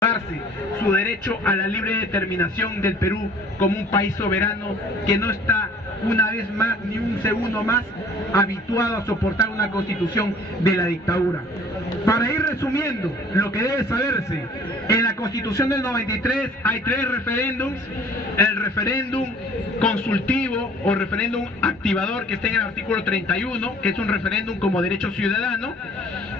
su derecho a la libre determinación del Perú como un país soberano que no está una vez más ni un segundo más habituado a soportar una constitución de la dictadura. Para ir resumiendo lo que debe saberse, en la Constitución del 93 hay 3 referéndums: el referéndum consultivo o referéndum activador, que está en el artículo 31, que es un referéndum como derecho ciudadano;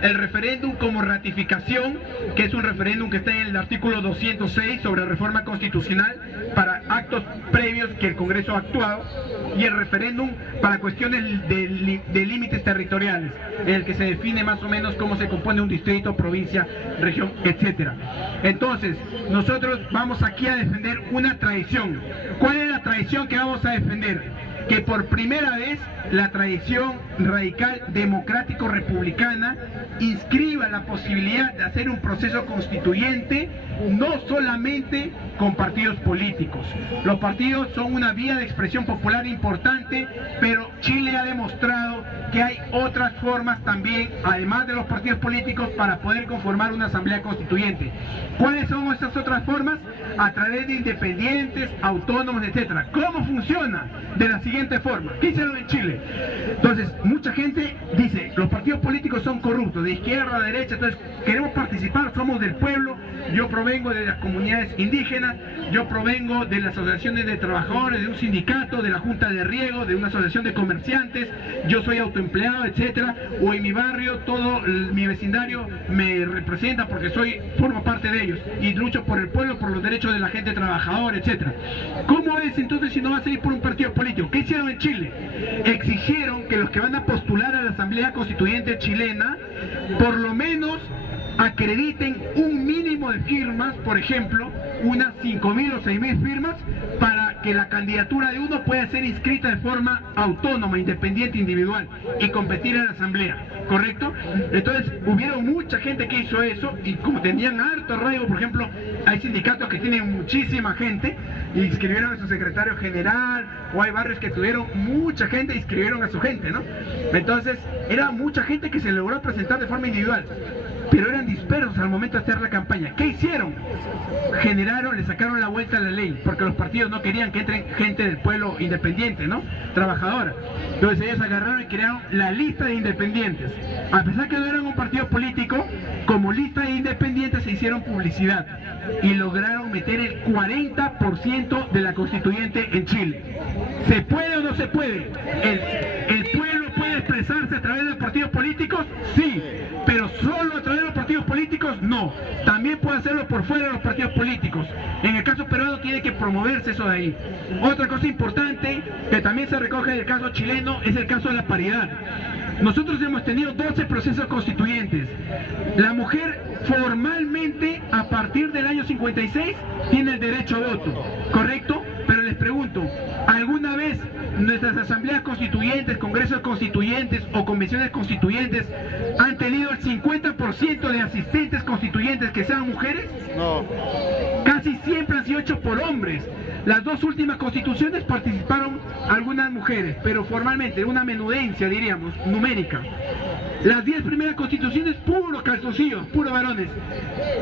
el referéndum como ratificación, que es un referéndum que está en el artículo 206 sobre reforma constitucional para actos previos que el Congreso ha actuado; y el referéndum para cuestiones de límites territoriales, en el que se define más o menos cómo se compone un distrito, provincia, región, etc. Entonces, nosotros vamos aquí a defender una tradición. ¿Cuál es la tradición que vamos a defender? Que por primera vez la tradición radical democrático-republicana inscriba la posibilidad de hacer un proceso constituyente no solamente con partidos políticos. Los partidos son una vía de expresión popular importante, pero Chile ha demostrado que hay otras formas también, además de los partidos políticos, para poder conformar una asamblea constituyente. ¿Cuáles son esas otras formas? A través de independientes, autónomos, etc. ¿Cómo funciona? De la siguiente forma. ¿Qué hicieron en Chile? Entonces, mucha gente dice, los partidos políticos son corruptos, de izquierda a derecha, entonces queremos participar, somos del pueblo. Yo provengo de las comunidades indígenas, yo provengo de las asociaciones de trabajadores, de un sindicato, de la junta de riego, de una asociación de comerciantes, yo soy autoempleado, etcétera, o en mi barrio todo mi vecindario me representa porque formo parte de ellos y lucho por el pueblo, por los derechos de la gente trabajadora, etcétera. ¿Cómo es entonces si no va a salir por un partido político? ¿Qué hicieron en Chile? Exigieron que los que van a postular a la Asamblea Constituyente chilena por lo menos acrediten un mínimo de firmas, por ejemplo, unas 5.000 o 6.000 firmas, para que la candidatura de uno pueda ser inscrita de forma autónoma, independiente, individual, y competir en la asamblea, ¿correcto? Entonces, hubieron mucha gente que hizo eso, y como tenían harto arraigo, por ejemplo, hay sindicatos que tienen muchísima gente, y inscribieron a su secretario general, o hay barrios que tuvieron mucha gente e inscribieron a su gente, ¿no? Entonces, era mucha gente que se logró presentar de forma individual, pero eran dispersos al momento de hacer la campaña. ¿Qué hicieron? Le sacaron la vuelta a la ley, porque los partidos no querían que entren gente del pueblo independiente, ¿no? Trabajadora. Entonces ellos agarraron y crearon la lista de independientes. A pesar que no eran un partido político, como lista de independientes se hicieron publicidad y lograron meter el 40% de la constituyente en Chile. ¿Se puede o no se puede? ¿El pueblo puede expresarse a través de los partidos políticos? Sí, pero solo a través de los partidos políticos no. También puede hacerlo por fuera de los partidos políticos. En el caso peruano tiene que promoverse eso de ahí. Otra cosa importante que también se recoge del caso chileno es el caso de la paridad. Nosotros hemos tenido 12 procesos constituyentes. La mujer formalmente a partir del año 56 tiene el derecho a voto, ¿correcto? Pero les pregunto, ¿alguna vez nuestras asambleas constituyentes, congresos constituyentes o convenciones constituyentes han tenido el 50% de asistentes constituyentes que sean mujeres? No. Casi siempre han sido hechos por hombres. Las 2 últimas constituciones participaron algunas mujeres, pero formalmente, una menudencia, diríamos, numérica. Las 10 primeras constituciones, puro calzoncillos, puro varones.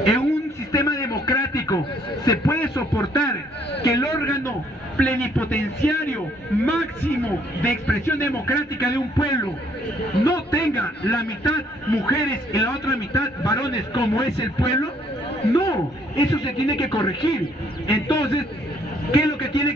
En un sistema democrático se puede soportar que el órgano plenipotenciario máximo de expresión democrática de un pueblo no tenga la mitad mujeres y la otra mitad varones, como es el pueblo. No, eso se tiene que corregir. Entonces, ¿qué es lo que tiene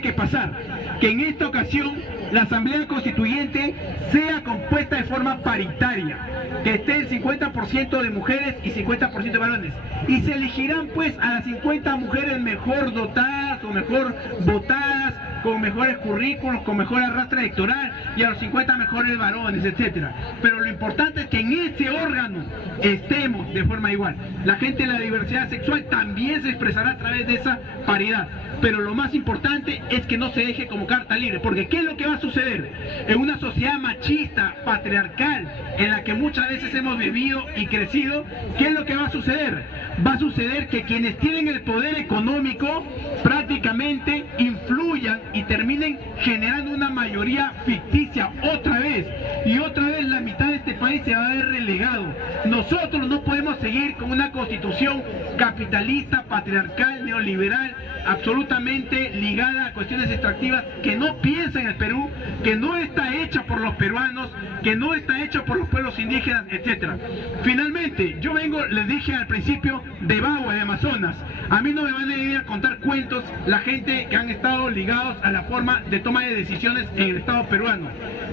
que pasar? Que en esta ocasión la Asamblea Constituyente sea compuesta de forma paritaria, que esté el 50% de mujeres y 50% de varones, y se elegirán pues a las 50 mujeres mejor dotadas o mejor votadas, con mejores currículos, con mejor arrastre electoral, y a los 50 mejores varones, etcétera. Pero lo importante es que en ese órgano estemos de forma igual. La gente de la diversidad sexual también se expresará a través de esa paridad. Pero lo más importante es que no se deje como carta libre, porque ¿qué es lo que va a suceder? En una sociedad machista, patriarcal, en la que muchas veces hemos vivido y crecido, ¿qué es lo que va a suceder? Va a suceder que quienes tienen el poder económico prácticamente influyan y terminen generando una mayoría ficticia otra vez, y otra vez la mitad de este país se va a ver relegado. Nosotros no podemos seguir con una constitución capitalista, patriarcal, neoliberal, absolutamente ligada a cuestiones extractivas, que no piensa en el Perú, que no está hecha por los peruanos, que no está hecha por los pueblos indígenas, etcétera. Finalmente, yo vengo, les dije al principio, de Bagua, de Amazonas. A mí no me van a venir a contar cuentos la gente que han estado ligados a la forma de toma de decisiones en el Estado peruano.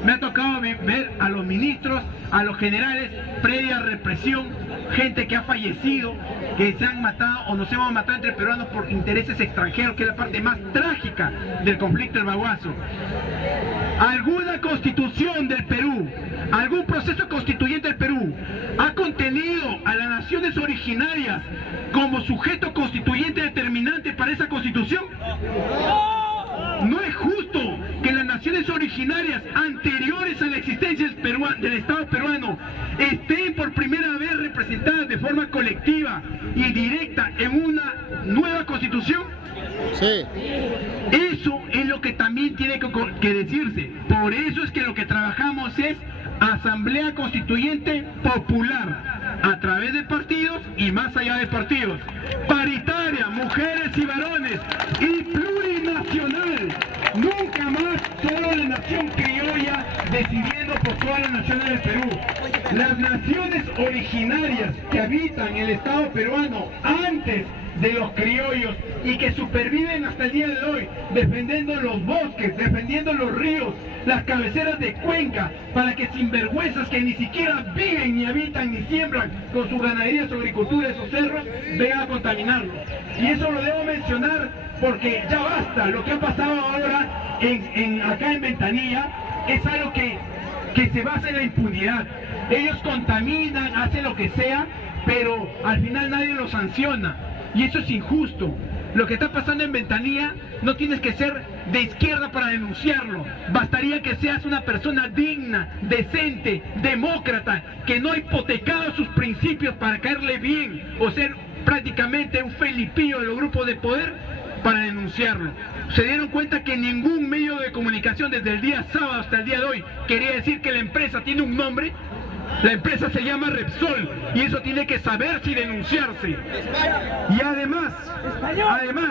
Me ha tocado ver a los ministros, a los generales, previa represión, gente que ha fallecido, que se han matado o nos hemos matado entre peruanos por intereses extranjeros, que es la parte más trágica del conflicto del Baguazo. ¿Alguna constitución del Perú, algún proceso constituyente del Perú ha contenido a las naciones originarias como sujeto constituyente determinante para esa constitución? No es justo que las naciones originarias anteriores a la existencia del Estado peruano estén por primera vez representadas de forma colectiva y directa en una nueva constitución. Sí. Eso es lo que también tiene que decirse. Por eso es que lo que trabajamos es Asamblea Constituyente Popular, a través de partidos y más allá de partidos, paritaria, mujeres y varones, y plurinacional. Nunca más solo la nación criolla decidiendo por todas las naciones del Perú. Las naciones originarias que habitan el Estado peruano antes de los criollos y que superviven hasta el día de hoy, defendiendo los bosques, defendiendo los ríos, las cabeceras de cuenca, para que sinvergüenzas que ni siquiera viven, ni habitan, ni siembran con su ganadería, su agricultura, esos cerros, vengan a contaminarlos. Y eso lo debo mencionar porque ya basta. Lo que ha pasado ahora acá en Ventanilla es algo que se basa en la impunidad. Ellos contaminan, hacen lo que sea, pero al final nadie los sanciona. Y eso es injusto. Lo que está pasando en Ventanilla no tienes que ser de izquierda para denunciarlo. Bastaría que seas una persona digna, decente, demócrata, que no ha hipotecado sus principios para caerle bien o ser prácticamente un felipillo de los grupos de poder para denunciarlo. Se dieron cuenta que ningún medio de comunicación desde el día sábado hasta el día de hoy quería decir que la empresa tiene un nombre. La empresa se llama Repsol y eso tiene que saberse y denunciarse. Y además,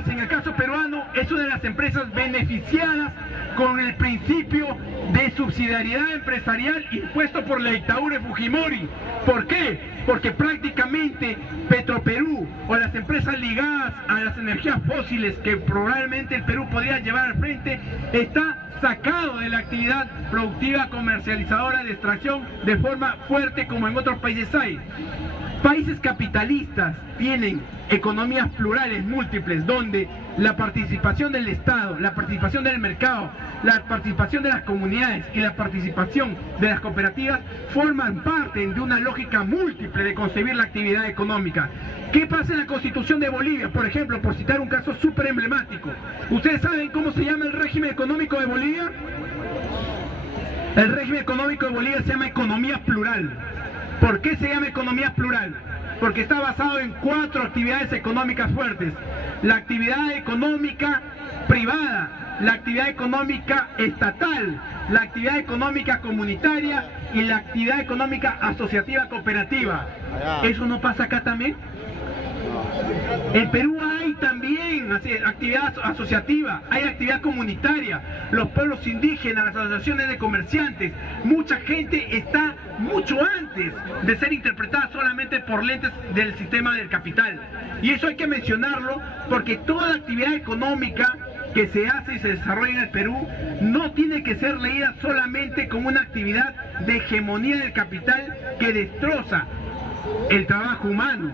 en el caso peruano, es una de las empresas beneficiadas con el principio de subsidiariedad empresarial impuesto por la dictadura de Fujimori. ¿Por qué? Porque prácticamente Petroperú o las empresas ligadas a las energías fósiles que probablemente el Perú podría llevar al frente, está sacado de la actividad productiva comercializadora de extracción de forma fuerte como en otros países hay. Países capitalistas tienen economías plurales, múltiples, donde la participación del Estado, la participación del mercado, la participación de las comunidades y la participación de las cooperativas forman parte de una lógica múltiple de concebir la actividad económica. ¿Qué pasa en la Constitución de Bolivia, por ejemplo, por citar un caso súper emblemático? ¿Ustedes saben cómo se llama el régimen económico de Bolivia? El régimen económico de Bolivia se llama economía plural. ¿Por qué se llama economía plural? Porque está basado en 4 actividades económicas fuertes. La actividad económica privada, la actividad económica estatal, la actividad económica comunitaria y la actividad económica asociativa cooperativa. ¿Eso no pasa acá también? En Perú hay también actividad asociativa, hay actividad comunitaria, los pueblos indígenas, las asociaciones de comerciantes. Mucha gente está mucho antes de ser interpretada solamente por lentes del sistema del capital. Y eso hay que mencionarlo porque toda la actividad económica que se hace y se desarrolla en el Perú no tiene que ser leída solamente como una actividad de hegemonía del capital que destroza el trabajo humano.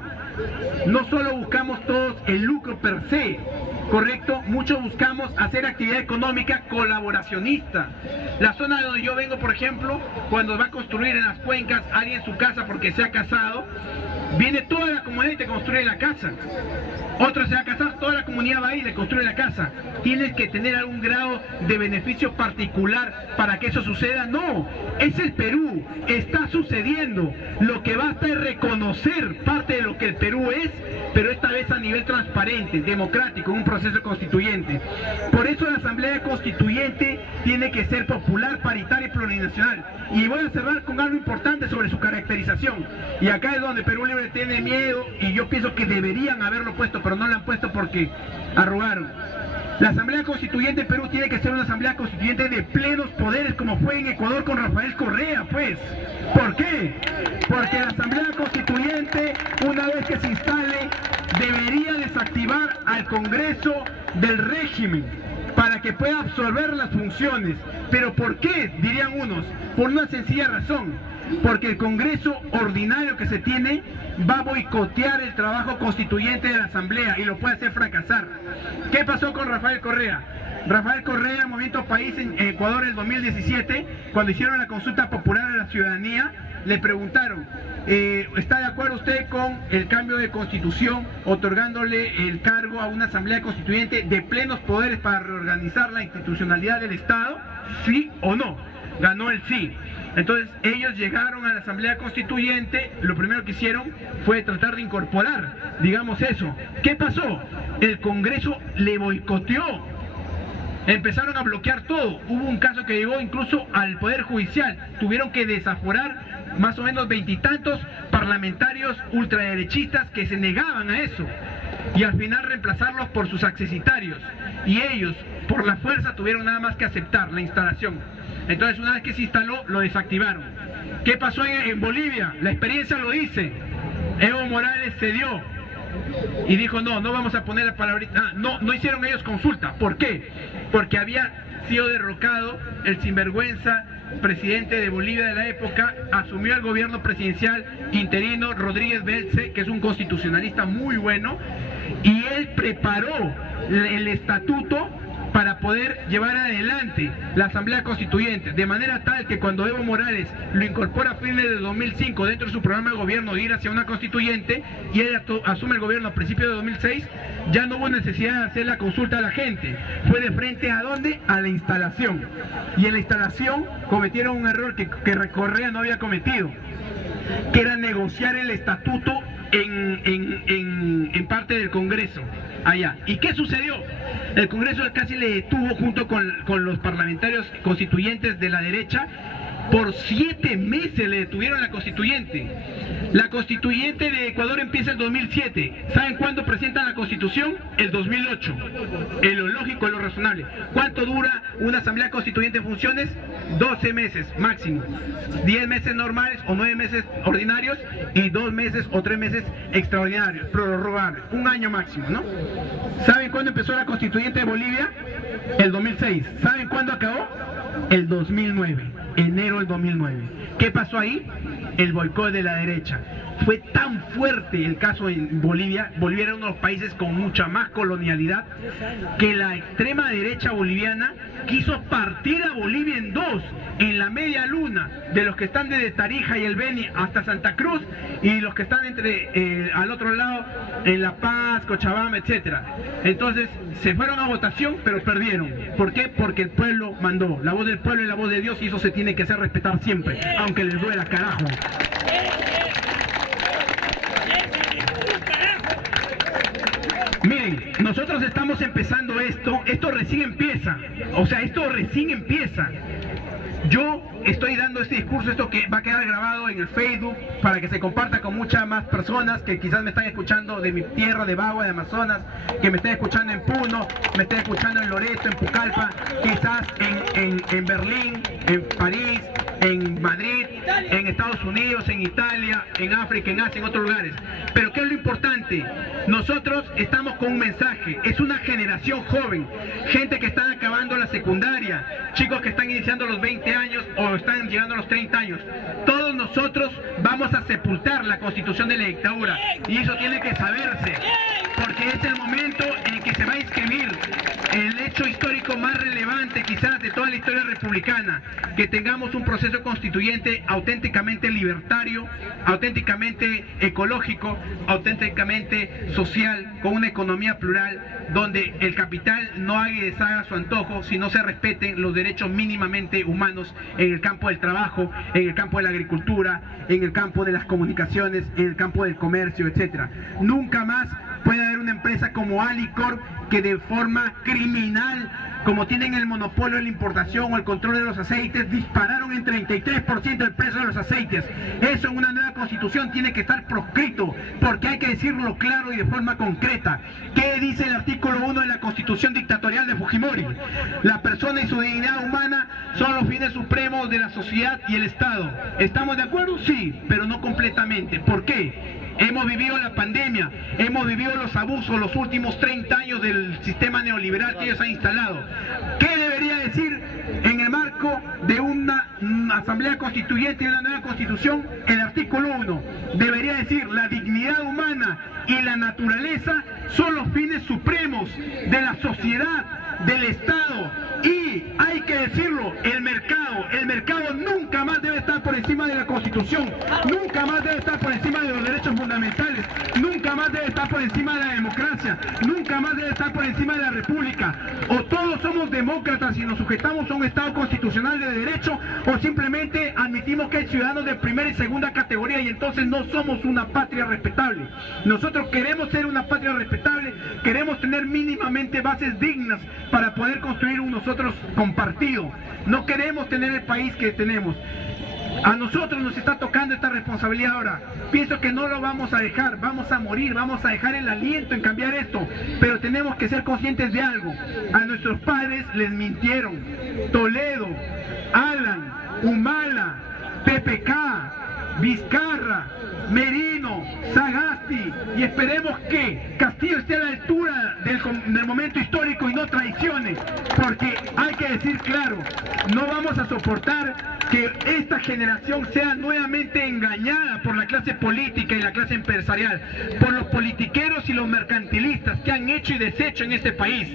No solo buscamos todos el lucro per se, ¿correcto? Muchos buscamos hacer actividad económica colaboracionista. La zona de donde yo vengo, por ejemplo, cuando va a construir en las cuencas alguien su casa porque se ha casado, viene toda la comunidad y te construye la casa. Otro se va a casar, toda la comunidad va ahí y le construye la casa. ¿Tienes que tener algún grado de beneficio particular para que eso suceda? No, es el Perú, está sucediendo. Lo que basta es reconocer parte de lo que el Perú es, pero esta vez a nivel transparente, democrático, un proceso proceso constituyente. Por eso la Asamblea Constituyente tiene que ser popular, paritaria y plurinacional. Y voy a cerrar con algo importante sobre su caracterización. Y acá es donde Perú Libre tiene miedo, y yo pienso que deberían haberlo puesto, pero no lo han puesto porque arrugaron. La Asamblea Constituyente de Perú tiene que ser una Asamblea Constituyente de plenos poderes, como fue en Ecuador con Rafael Correa, pues. ¿Por qué? Porque la Asamblea Constituyente, una vez que se instale, debería desactivar al Congreso del régimen para que pueda absorber las funciones. ¿Pero por qué? Dirían unos. Por una sencilla razón. Porque el Congreso ordinario que se tiene va a boicotear el trabajo constituyente de la Asamblea y lo puede hacer fracasar. ¿Qué pasó con Rafael Correa? Rafael Correa, Movimiento País en Ecuador en el 2017, cuando hicieron la consulta popular a la ciudadanía, le preguntaron, ¿está de acuerdo usted con el cambio de constitución, otorgándole el cargo a una asamblea constituyente de plenos poderes para reorganizar la institucionalidad del Estado? ¿Sí o no? Ganó el sí. Entonces ellos llegaron a la asamblea constituyente, lo primero que hicieron fue tratar de incorporar, digamos eso. ¿Qué pasó? El Congreso le boicoteó. Empezaron a bloquear todo. Hubo un caso que llegó incluso al Poder Judicial. Tuvieron que desaforar más o menos 20 y tantos parlamentarios ultraderechistas que se negaban a eso. Y al final reemplazarlos por sus accesitarios. Y ellos, por la fuerza, tuvieron nada más que aceptar la instalación. Entonces, una vez que se instaló, lo desactivaron. ¿Qué pasó en Bolivia? La experiencia lo dice. Evo Morales cedió y dijo, no vamos a poner la palabrita. No hicieron ellos consulta. ¿Por qué? Porque había sido derrocado el sinvergüenza presidente de Bolivia de la época, asumió el gobierno presidencial interino Rodríguez Belce, que es un constitucionalista muy bueno, y él preparó el estatuto para poder llevar adelante la Asamblea Constituyente, de manera tal que cuando Evo Morales lo incorpora a fines de 2005 dentro de su programa de gobierno de ir hacia una constituyente, y él asume el gobierno a principios de 2006, ya no hubo necesidad de hacer la consulta a la gente, fue de frente ¿a dónde? A la instalación. Y en la instalación cometieron un error que Correa no había cometido, que era negociar el estatuto en parte del Congreso allá. ¿Y qué sucedió? El Congreso casi le detuvo junto con los parlamentarios constituyentes de la derecha. Por 7 meses le detuvieron la constituyente. La constituyente de Ecuador empieza el 2007. ¿Saben cuándo presentan la constitución? El 2008. En lo lógico, en lo razonable. ¿Cuánto dura una asamblea constituyente en funciones? 12 meses máximo. 10 meses normales o 9 meses ordinarios y 2 meses o 3 meses extraordinarios, prorrogables. Un año máximo, ¿no? ¿Saben cuándo empezó la constituyente de Bolivia? El 2006. ¿Saben cuándo acabó? El 2009. Enero del 2009. ¿Qué pasó ahí? El boicot de la derecha. Fue tan fuerte el caso en Bolivia. Bolivia era uno de los países con mucha más colonialidad, que la extrema derecha boliviana quiso partir a Bolivia en dos, en la media luna, de los que están desde Tarija y el Beni hasta Santa Cruz, y los que están al otro lado, en La Paz, Cochabamba, etc. Entonces se fueron a votación, pero perdieron. ¿Por qué? Porque el pueblo mandó. La voz del pueblo y la voz de Dios, y eso se tiene que hacer respetar siempre, aunque les duela, carajo. Miren, nosotros estamos empezando esto recién empieza, esto recién empieza. Yo estoy dando este discurso, esto que va a quedar grabado en el Facebook para que se comparta con muchas más personas que quizás me están escuchando de mi tierra, de Bagua, de Amazonas, que me estén escuchando en Puno, me estén escuchando en Loreto, en Pucallpa, quizás en Berlín, en París, en Madrid, en Estados Unidos, en Italia, en África, en Asia, en otros lugares. Pero ¿qué es lo importante? Nosotros estamos con un mensaje, es una generación joven, gente que está acabando la secundaria, chicos que están iniciando los 20 años o están llegando a los 30 años. Todos nosotros vamos a sepultar la constitución de la dictadura, y eso tiene que saberse, porque es el momento en que se va a inscribir el hecho histórico más relevante quizás de toda la historia republicana, que tengamos un proceso constituyente auténticamente libertario, auténticamente ecológico, auténticamente social, con una economía plural, donde el capital no haga y deshaga a su antojo, si no se respeten los derechos mínimamente humanos en el campo del trabajo, en el campo de la agricultura, en el campo de las comunicaciones, en el campo del comercio, etc. Nunca más puede haber una empresa como Alicorp que de forma criminal, como tienen el monopolio de la importación o el control de los aceites, dispararon en 33% el precio de los aceites. Eso en una nueva constitución tiene que estar proscrito, porque hay que decirlo claro y de forma concreta. ¿Qué dice el artículo 1 de la constitución dictatorial de Fujimori? La persona y su dignidad humana son los fines supremos de la sociedad y el Estado. ¿Estamos de acuerdo? Sí, pero no completamente. ¿Por qué? Hemos vivido la pandemia, hemos vivido los abusos los últimos 30 años del sistema neoliberal que ellos han instalado. ¿Qué debería decir en el marco de una asamblea constituyente y una nueva constitución? El artículo 1 debería decir: la dignidad humana y la naturaleza son los fines supremos de la sociedad, del Estado. Y hay que decirlo, el mercado nunca más debe estar por encima de la Constitución, nunca más debe estar por encima de los derechos fundamentales, nunca más debe estar por encima de la democracia, nunca más debe estar por encima de la República. O todos somos demócratas y nos sujetamos a un Estado constitucional de derecho, o simplemente admitimos que hay ciudadanos de primera y segunda categoría y entonces no somos una patria respetable. Nosotros queremos ser una patria respetable, queremos tener mínimamente bases dignas para poder construir nosotros compartido. No queremos tener el país que tenemos. A nosotros nos está tocando esta responsabilidad ahora. Pienso que no lo vamos a dejar, vamos a morir, vamos a dejar el aliento en cambiar esto, pero tenemos que ser conscientes de algo. A nuestros padres les mintieron. Toledo, Alan, Humala, PPK, Vizcarra, Merino, Sagasti, y esperemos que Castillo esté a la altura del momento histórico y no traicione, porque hay que decir claro, no vamos a soportar que esta generación sea nuevamente engañada por la clase política y la clase empresarial, por los politiqueros y los mercantilistas que han hecho y deshecho en este país.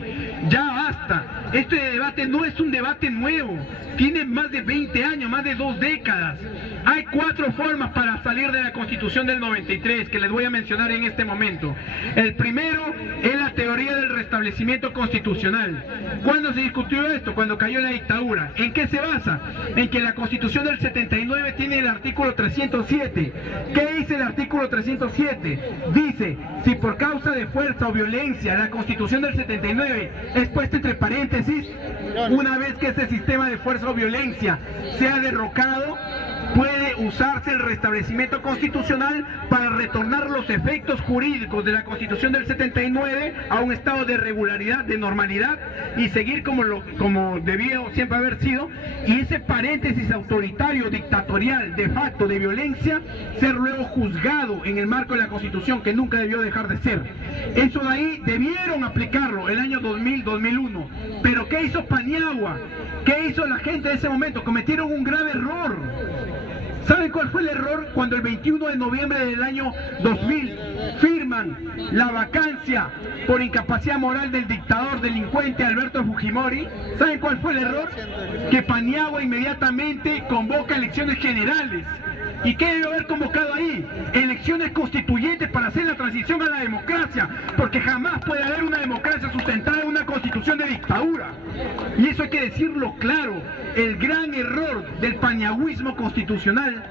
Ya basta, este debate no es un debate nuevo, tiene más de 20 años, más de 2 décadas. Hay 4 formas para salir de la Constitución del 93 que les voy a mencionar en este momento. El primero es la teoría del restablecimiento constitucional. ¿Cuándo se discutió esto? Cuando cayó la dictadura. ¿En qué se basa? En que la Constitución del 79 tiene el artículo 307. ¿Qué dice el artículo 307? Dice: si por causa de fuerza o violencia la Constitución del 79 es puesta entre paréntesis, una vez que ese sistema de fuerza o violencia sea derrocado, puede usarse el restablecimiento constitucional para retornar los efectos jurídicos de la Constitución del 79 a un estado de regularidad, de normalidad, y seguir como debía siempre haber sido, y ese paréntesis autoritario, dictatorial, de facto, de violencia, ser luego juzgado en el marco de la Constitución, que nunca debió dejar de ser. Eso de ahí debieron aplicarlo el año 2000-2001. Pero ¿qué hizo Paniagua? ¿Qué hizo la gente de ese momento? Cometieron un grave error. ¿Saben cuál fue el error? Cuando el 21 de noviembre del año 2000 firman la vacancia por incapacidad moral del dictador delincuente Alberto Fujimori. ¿Saben cuál fue el error? Que Paniagua inmediatamente convoca elecciones generales. ¿Y qué debe haber convocado ahí? Elecciones constituyentes para hacer la transición a la democracia, porque jamás puede haber una democracia sustentada en una constitución de dictadura. Y eso hay que decirlo claro. El gran error del paniagüismo constitucional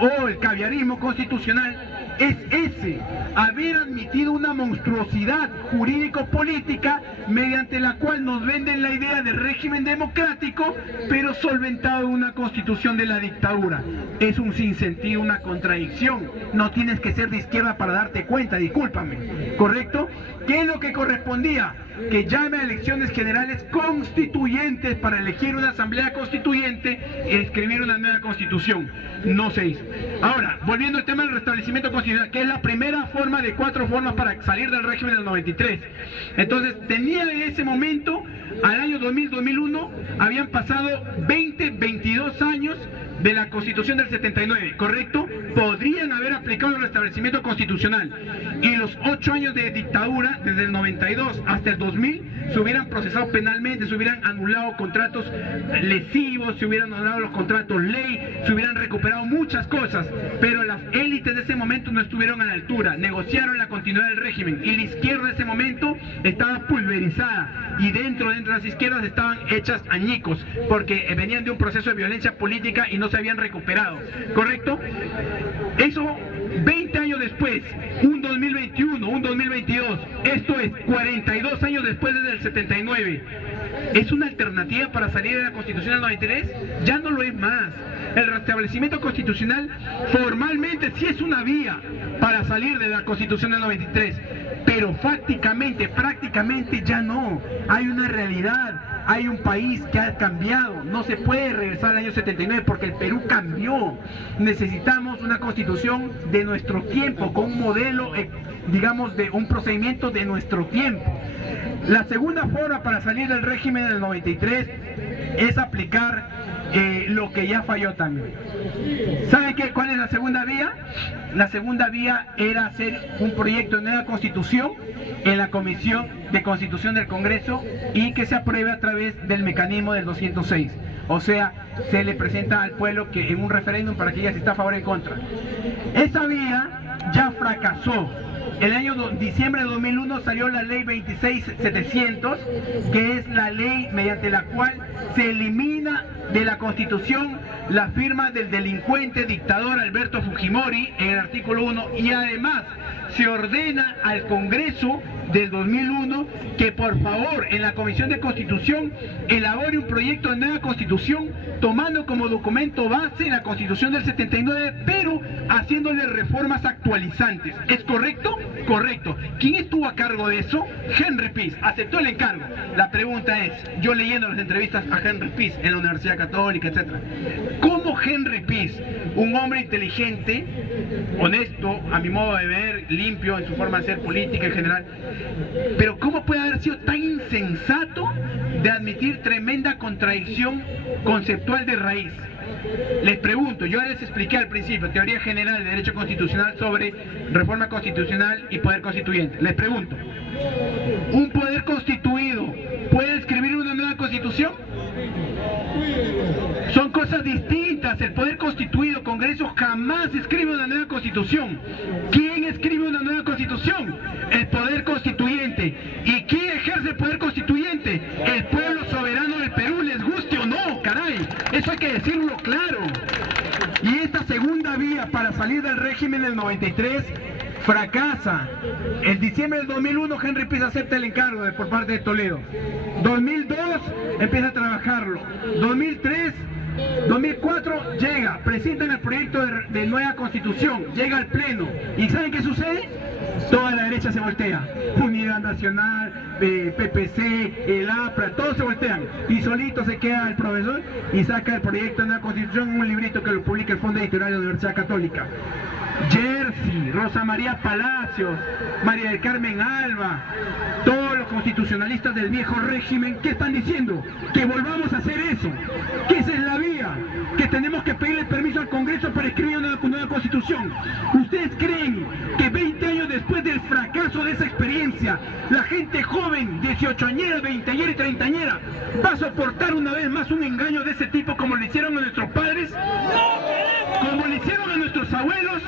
o el caviarismo constitucional es ese: haber admitido una monstruosidad jurídico-política mediante la cual nos venden la idea de régimen democrático, pero solventado en una constitución de la dictadura. Es un sinsentido, una contradicción. No tienes que ser de izquierda para darte cuenta, discúlpame, ¿correcto? ¿Qué es lo que correspondía? Que llame a elecciones generales constituyentes para elegir una asamblea constituyente y escribir una nueva constitución. No se hizo. Ahora, volviendo al tema del restablecimiento constitucional, que es la primera forma de 4 formas para salir del régimen del 93. Entonces, tenían en ese momento, al año 2000-2001, habían pasado 22 años de la Constitución del 79, ¿correcto? Podrían haber aplicado el restablecimiento constitucional, y los 8 años de dictadura, desde el 92 hasta el 2000, se hubieran procesado penalmente, se hubieran anulado contratos lesivos, se hubieran anulado los contratos ley, se hubieran recuperado muchas cosas, pero las élites de ese momento no estuvieron a la altura, negociaron la continuidad del régimen, y la izquierda de ese momento estaba pulverizada, y dentro de las izquierdas estaban hechas añicos, porque venían de un proceso de violencia política y no se habían recuperado, ¿correcto? Eso 20 años después, un 2021, un 2022, esto es 42 años después del 79, ¿es una alternativa para salir de la Constitución del 93? Ya no lo es más. El restablecimiento constitucional formalmente sí es una vía para salir de la Constitución del 93, pero prácticamente ya no. Hay una realidad, hay un país que ha cambiado, no se puede regresar al año 79 porque el Perú cambió. Necesitamos una constitución de nuestro tiempo, con un modelo, digamos, de un procedimiento de nuestro tiempo. La segunda forma para salir del régimen del 93 es aplicar lo que ya falló también. ¿Saben cuál es la segunda vía? La segunda vía era hacer un proyecto de nueva constitución en la Comisión de Constitución del Congreso y que se apruebe a través del mecanismo del 206. O sea, se le presenta al pueblo que en un referéndum para que diga si está a favor o en contra. Esa vía ya fracasó. El año diciembre de 2001 salió la ley 26700, que es la ley mediante la cual se elimina de la Constitución la firma del delincuente dictador Alberto Fujimori en el artículo 1, y además se ordena al Congreso del 2001 que por favor en la Comisión de Constitución elabore un proyecto de nueva Constitución tomando como documento base la Constitución del 79, pero haciéndole reformas actualizantes. ¿Es correcto? Correcto. ¿Quién estuvo a cargo de eso? Henry Pease. Aceptó el encargo. La pregunta es, yo leyendo las entrevistas a Henry Pease en la Universidad Católica, etc., ¿cómo Henry Pease, un hombre inteligente, honesto, a mi modo de ver, limpio en su forma de ser política en general, pero cómo puede haber sido tan insensato de admitir tremenda contradicción conceptual de raíz? Les pregunto, yo les expliqué al principio teoría general de derecho constitucional sobre reforma constitucional y poder constituyente. Les pregunto, ¿un poder constituido puede escribir una nueva constitución? Son cosas distintas. El poder constituido, Congreso, jamás escribe una nueva constitución. ¿Quién escribe una nueva constitución? El poder constituyente. ¿Y quién ejerce el poder constituyente? El pueblo soberano del Perú, les guste o no, caray. Eso hay que decirlo claro. Y esta segunda vía para salir del régimen del 93 fracasa. En diciembre del 2001 Henry Pease acepta el encargo por parte de Toledo. 2002 empieza a trabajarlo. 2003, 2004 llega, presentan el proyecto de nueva constitución, llega al pleno. ¿Y saben qué sucede? Toda la derecha se voltea. Unidad Nacional, PPC, el APRA, todos se voltean. Y solito se queda el profesor y saca el proyecto de nueva constitución en un librito que lo publica el Fondo Editorial de la Universidad Católica. Jersey, Rosa María Palacios, María del Carmen Alba, todos los constitucionalistas del viejo régimen, ¿qué están diciendo? Que volvamos a hacer eso, que esa es la vía, que tenemos que pedirle permiso al Congreso para escribir una nueva constitución. ¿Ustedes creen que 20 años después del fracaso de esa experiencia, la gente joven, 18añera, 20añera y 30añera, va a soportar una vez más un engaño de ese tipo como lo hicieron a nuestros padres? ¿Como lo hicieron a nuestros abuelos?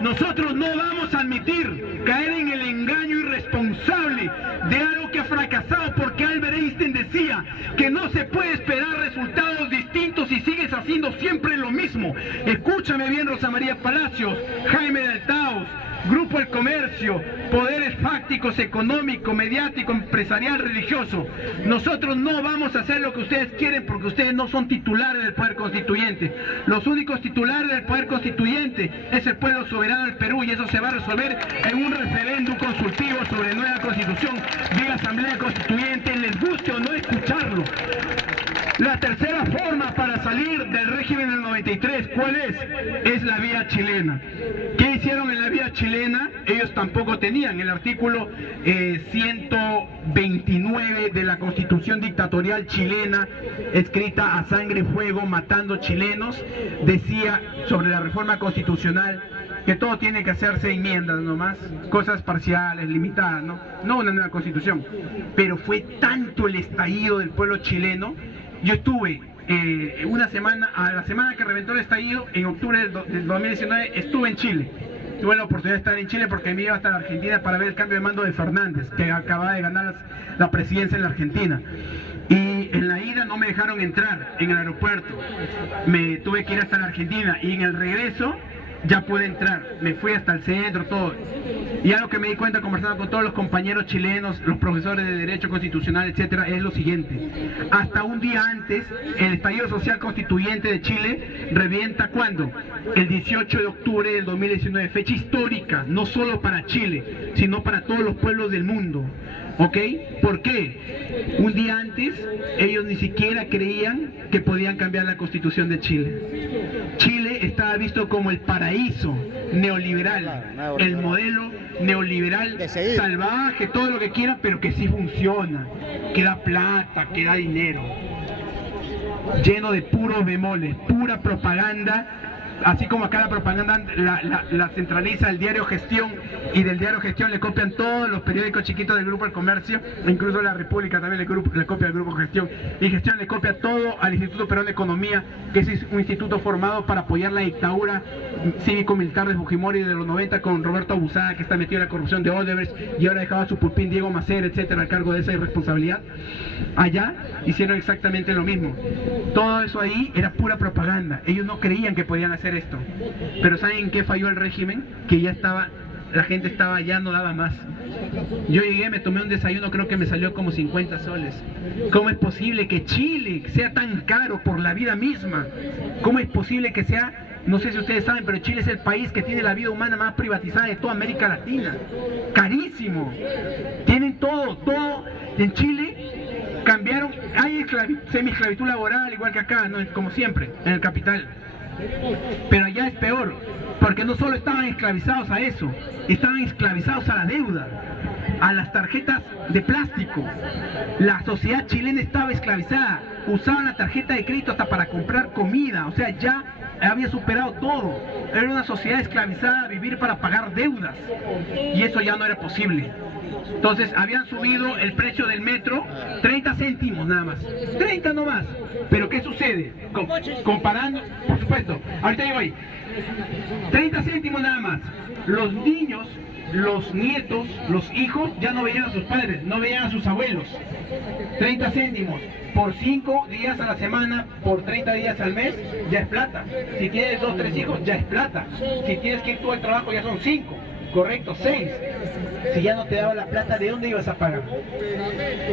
Nosotros no vamos a admitir caer en el engaño irresponsable de algo que ha fracasado, porque Albert Einstein decía que no se puede esperar resultados distintos si sigues haciendo siempre lo mismo. Escúchame bien, Rosa María Palacios, Jaime de Altaos, Grupo El Comercio, poderes fácticos, económico, mediático, empresarial, religioso. Nosotros no vamos a hacer lo que ustedes quieren porque ustedes no son titulares del poder constituyente. Los únicos titulares del poder constituyente es el pueblo soberano del Perú, y eso se va a resolver en un referéndum consultivo sobre nueva constitución vía asamblea constituyente, les guste o no escucharlo. La tercera forma para salir del régimen del 93, ¿cuál es? Es la vía chilena. ¿Qué hicieron en la vía chilena? Ellos tampoco tenían. El artículo 129 de la Constitución dictatorial chilena, escrita a sangre y fuego, matando chilenos, decía sobre la reforma constitucional que todo tiene que hacerse enmiendas nomás, cosas parciales, limitadas, no una nueva constitución. Pero fue tanto el estallido del pueblo chileno. Yo estuve una semana, a la semana que reventó el estallido, en octubre del 2019, estuve en Chile. Tuve la oportunidad de estar en Chile porque me iba hasta la Argentina para ver el cambio de mando de Fernández, que acababa de ganar la presidencia en la Argentina. Y en la ida no me dejaron entrar en el aeropuerto. Me tuve que ir hasta la Argentina, y en el regreso ya pude entrar. Me fui hasta el centro, todo. Y algo que me di cuenta conversando con todos los compañeros chilenos, los profesores de Derecho Constitucional, etcétera, es lo siguiente. Hasta un día antes, el estallido social constituyente de Chile revienta, ¿cuándo? El 18 de octubre del 2019, fecha histórica, no solo para Chile, sino para todos los pueblos del mundo. ¿Ok? ¿Por qué? Un día antes, ellos ni siquiera creían que podían cambiar la Constitución de Chile. Chile estaba visto como el paraíso neoliberal, el modelo neoliberal salvaje, todo lo que quieran, pero que sí funciona, que da plata, que da dinero, lleno de puros bemoles, pura propaganda. Así como acá la propaganda la centraliza el diario Gestión, y del diario Gestión le copian todos los periódicos chiquitos del Grupo del Comercio, incluso La República también le copia al Grupo Gestión, y Gestión le copia todo al Instituto Peruano de Economía, que es un instituto formado para apoyar la dictadura cívico-militar de Fujimori de los 90 con Roberto Abusada, que está metido en la corrupción de Odebrecht, y ahora dejaba a su pupín Diego Macer, etcétera, al cargo de esa irresponsabilidad. Allá hicieron exactamente lo mismo. Todo eso ahí era pura propaganda. Ellos no creían que podían hacer esto, pero ¿saben en qué falló el régimen? Que ya estaba, la gente estaba, ya no daba más. Yo llegué, me tomé un desayuno, creo que me salió como 50 soles. ¿Cómo es posible que Chile sea tan caro por la vida misma? ¿Cómo es posible que sea, no sé si ustedes saben, pero Chile es el país que tiene la vida humana más privatizada de toda América Latina? Carísimo. Tienen todo en Chile. Cambiaron, hay semi-esclavitud laboral, igual que acá, ¿no? Como siempre, en el capital. Pero allá es peor, porque no solo estaban esclavizados a eso, estaban esclavizados a la deuda, a las tarjetas de plástico. La sociedad chilena estaba esclavizada, usaban la tarjeta de crédito hasta para comprar comida, o sea, ya había superado todo. Era una sociedad esclavizada a vivir para pagar deudas, y eso ya no era posible. Entonces habían subido el precio del metro 30 céntimos nada más, 30 no más. Pero ¿qué sucede? Comparando, por supuesto, ahorita digo ahí, 30 céntimos nada más. Los niños, los nietos, los hijos ya no veían a sus padres, no veían a sus abuelos. 30 céntimos por 5 días a la semana, por 30 días al mes, ya es plata. Si tienes 2 o 3 hijos, ya es plata. Si tienes que ir tú al trabajo, ya son 5. Correcto, 6. Si ya no te daba la plata, ¿de dónde ibas a pagar?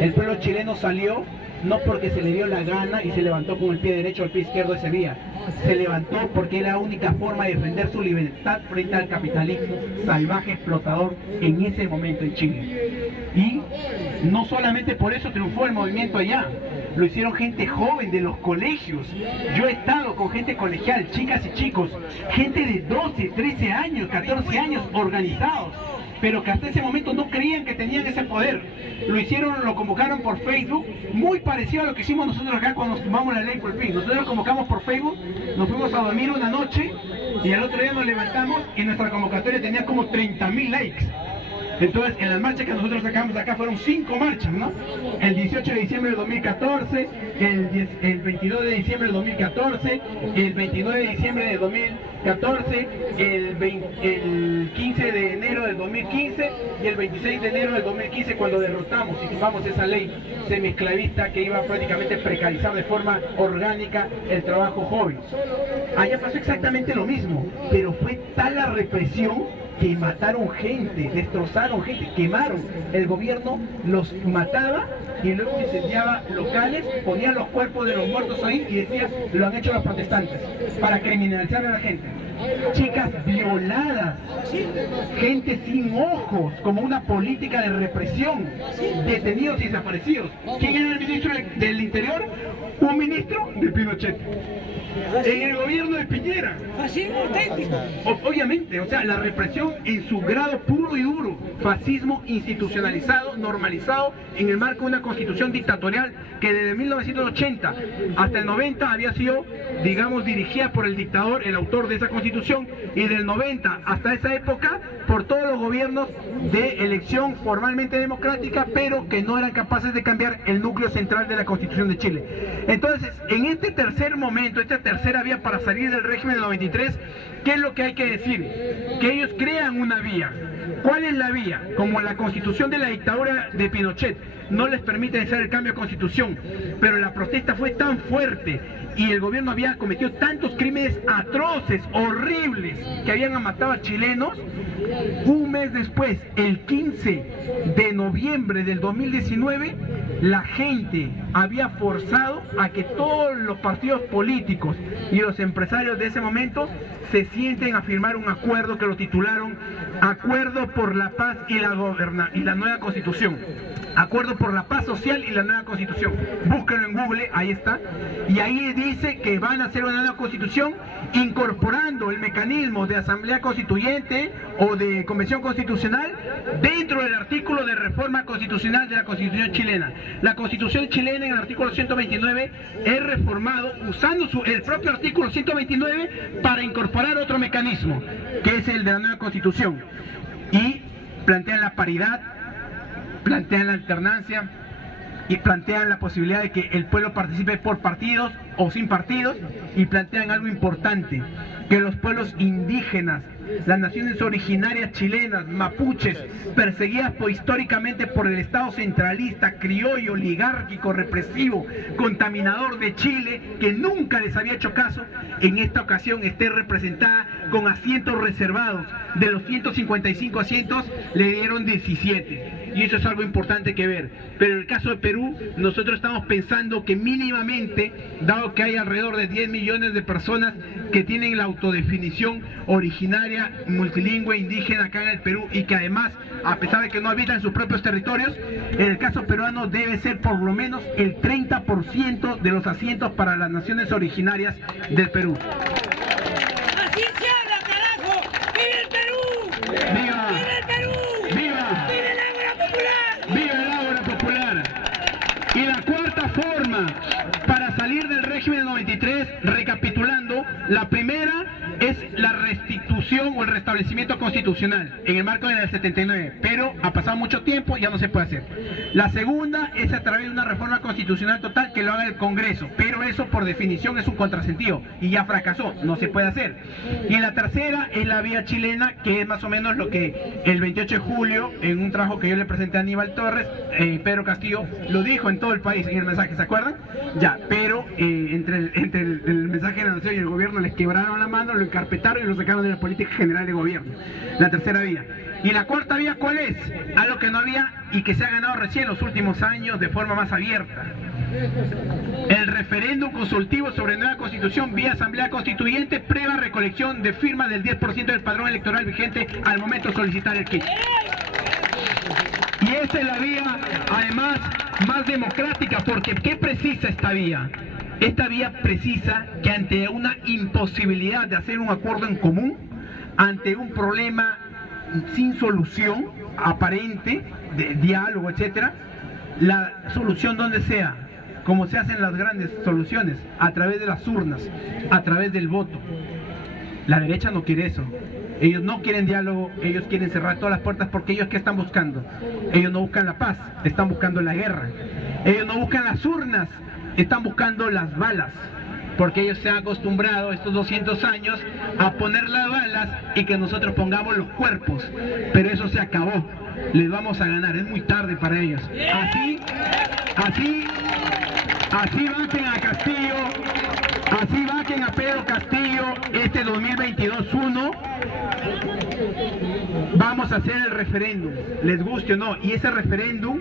El pueblo chileno salió no porque se le dio la gana y se levantó con el pie derecho o el pie izquierdo ese día. Se levantó porque era la única forma de defender su libertad frente al capitalismo salvaje explotador en ese momento en Chile. Y no solamente por eso triunfó el movimiento allá, lo hicieron gente joven de los colegios. Yo he estado con gente colegial, chicas y chicos, gente de 12, 13 años, 14 años organizados, pero que hasta ese momento no creían que tenían ese poder. Lo hicieron, lo convocaron por Facebook, muy parecido a lo que hicimos nosotros acá cuando nos tomamos la ley por el fin. Nosotros lo convocamos por Facebook, nos fuimos a dormir una noche y al otro día nos levantamos y nuestra convocatoria tenía como 30.000 likes. Entonces, en las marchas que nosotros sacamos acá fueron 5 marchas, ¿no? El 18 de diciembre del 2014, el 22 de diciembre del 2014, el 29 de diciembre del 2014, el 15 de enero del 2015 y el 26 de enero del 2015, cuando derrotamos y tumbamos esa ley semiesclavista que iba prácticamente a precarizar de forma orgánica el trabajo joven. Allá pasó exactamente lo mismo, pero fue tal la represión que mataron gente, destrozaron gente, quemaron. El gobierno los mataba y luego incendiaba locales, ponía los cuerpos de los muertos ahí y decía, lo han hecho los protestantes, para criminalizar a la gente. Chicas violadas, gente sin ojos, como una política de represión, detenidos y desaparecidos. ¿Quién era el ministro del Interior? Un ministro de Pinochet. En el gobierno de Piñera. Fascismo auténtico. Obviamente, o sea, la represión en su grado puro y duro. Fascismo institucionalizado, normalizado, en el marco de una constitución dictatorial que desde 1980 hasta el 90 había sido, digamos, dirigida por el dictador, el autor de esa constitución, y del 90 hasta esa época por todos los gobiernos de elección formalmente democrática, pero que no eran capaces de cambiar el núcleo central de la Constitución de Chile. Entonces, en este tercer momento, esta tercera vía para salir del régimen del 93, ¿qué es lo que hay que decir? Que ellos crean una vía. ¿Cuál es la vía? Como la constitución de la dictadura de Pinochet no les permite hacer el cambio de constitución, pero la protesta fue tan fuerte y el gobierno había cometido tantos crímenes atroces, horribles, que habían matado a chilenos. Un mes después, el 15 de noviembre del 2019, la gente había forzado a que todos los partidos políticos y los empresarios de ese momento se sienten a firmar un acuerdo que lo titularon Acuerdo por la Paz y la Nueva Constitución. Acuerdo por la Paz Social y la Nueva Constitución. Búsquenlo en Google, ahí está. Y ahí dice que van a hacer una nueva constitución incorporando el mecanismo de asamblea constituyente o de convención constitucional dentro del artículo de reforma constitucional de la Constitución chilena. La Constitución chilena en el artículo 129 es reformado usando el propio artículo 129 para incorporar otro mecanismo, que es el de la nueva Constitución. Y plantean la paridad, plantean la alternancia y plantean la posibilidad de que el pueblo participe por partidos o sin partidos, y plantean algo importante, que los pueblos indígenas, las naciones originarias chilenas, mapuches, perseguidas históricamente por el Estado centralista, criollo, oligárquico, represivo, contaminador de Chile, que nunca les había hecho caso, en esta ocasión esté representada con asientos reservados. De los 155 asientos, le dieron 17. Y eso es algo importante que ver. Pero en el caso de Perú, nosotros estamos pensando que mínimamente, dado que hay alrededor de 10 millones de personas que tienen la autodefinición originaria, multilingüe, indígena acá en el Perú, y que además, a pesar de que no habitan en sus propios territorios, en el caso peruano debe ser por lo menos el 30% de los asientos para las naciones originarias del Perú. ¡Así se habla, carajo! ¡Vive el Perú! ¡Viva! ¡Vive el Perú! ¡Viva! ¡Vive el Ágora Popular! ¡Viva el Ágora Popular! Y la cuarta forma para salir del régimen del 93, recapitulando, la primera es la restitución o el restablecimiento constitucional en el marco del 79, pero ha pasado mucho tiempo, ya no se puede hacer. La segunda es a través de una reforma constitucional total que lo haga el Congreso, pero eso por definición es un contrasentido y ya fracasó, no se puede hacer. Y la tercera es la vía chilena, que es más o menos lo que el 28 de julio, en un trabajo que yo le presenté a Aníbal Torres, Pedro Castillo lo dijo en todo el país en el mensaje, ¿se acuerdan? Ya, pero entre el mensaje de la nación y el gobierno les quebraron la mano, lo encarpetaron y lo sacaron de la política general de gobierno. La tercera vía. Y la cuarta vía, ¿cuál es? Algo que no había y que se ha ganado recién en los últimos años de forma más abierta. El referéndum consultivo sobre nueva constitución vía asamblea constituyente, previa recolección de firmas del 10% del padrón electoral vigente al momento de solicitar el kit. Y esta es la vía, además, más democrática, porque ¿qué precisa esta vía? Esta vía precisa que ante una imposibilidad de hacer un acuerdo en común, ante un problema sin solución aparente, de diálogo, etcétera, la solución donde sea, como se hacen las grandes soluciones, a través de las urnas, a través del voto. La derecha no quiere eso. Ellos no quieren diálogo, ellos quieren cerrar todas las puertas, porque ellos ¿qué están buscando? Ellos no buscan la paz, están buscando la guerra. Ellos no buscan las urnas, están buscando las balas, porque ellos se han acostumbrado estos 200 años a poner las balas y que nosotros pongamos los cuerpos, pero eso se acabó, les vamos a ganar, es muy tarde para ellos. Así vaquen a Castillo, así vaquen a Pedro Castillo, este 2022-1, vamos a hacer el referéndum, les guste o no, y ese referéndum